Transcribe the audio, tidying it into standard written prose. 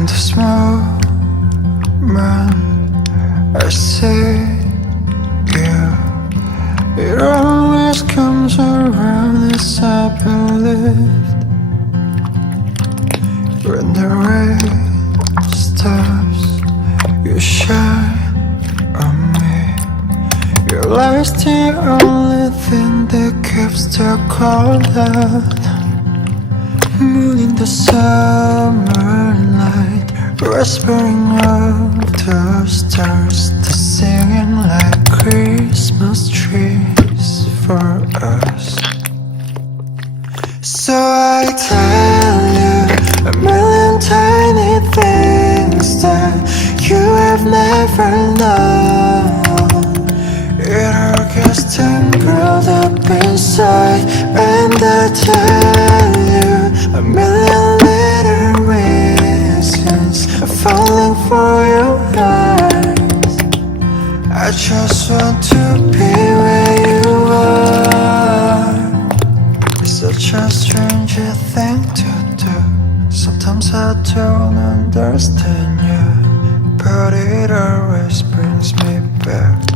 In this moment I see you. It always comes around as I believe. When the rain stops, you shine on me. Your light's the only thing that keeps the cold out. Moon in the summer night, whispering of the stars, they're singing like Christmas trees for us. So I tell you a million tiny things that you have never known. It all gets tangled up inside, and I tell you a million little reasons I'm falling for your eyes. I just want to be where you are. It's such a strange thing to do. Sometimes I don't understand you, but it always brings me back.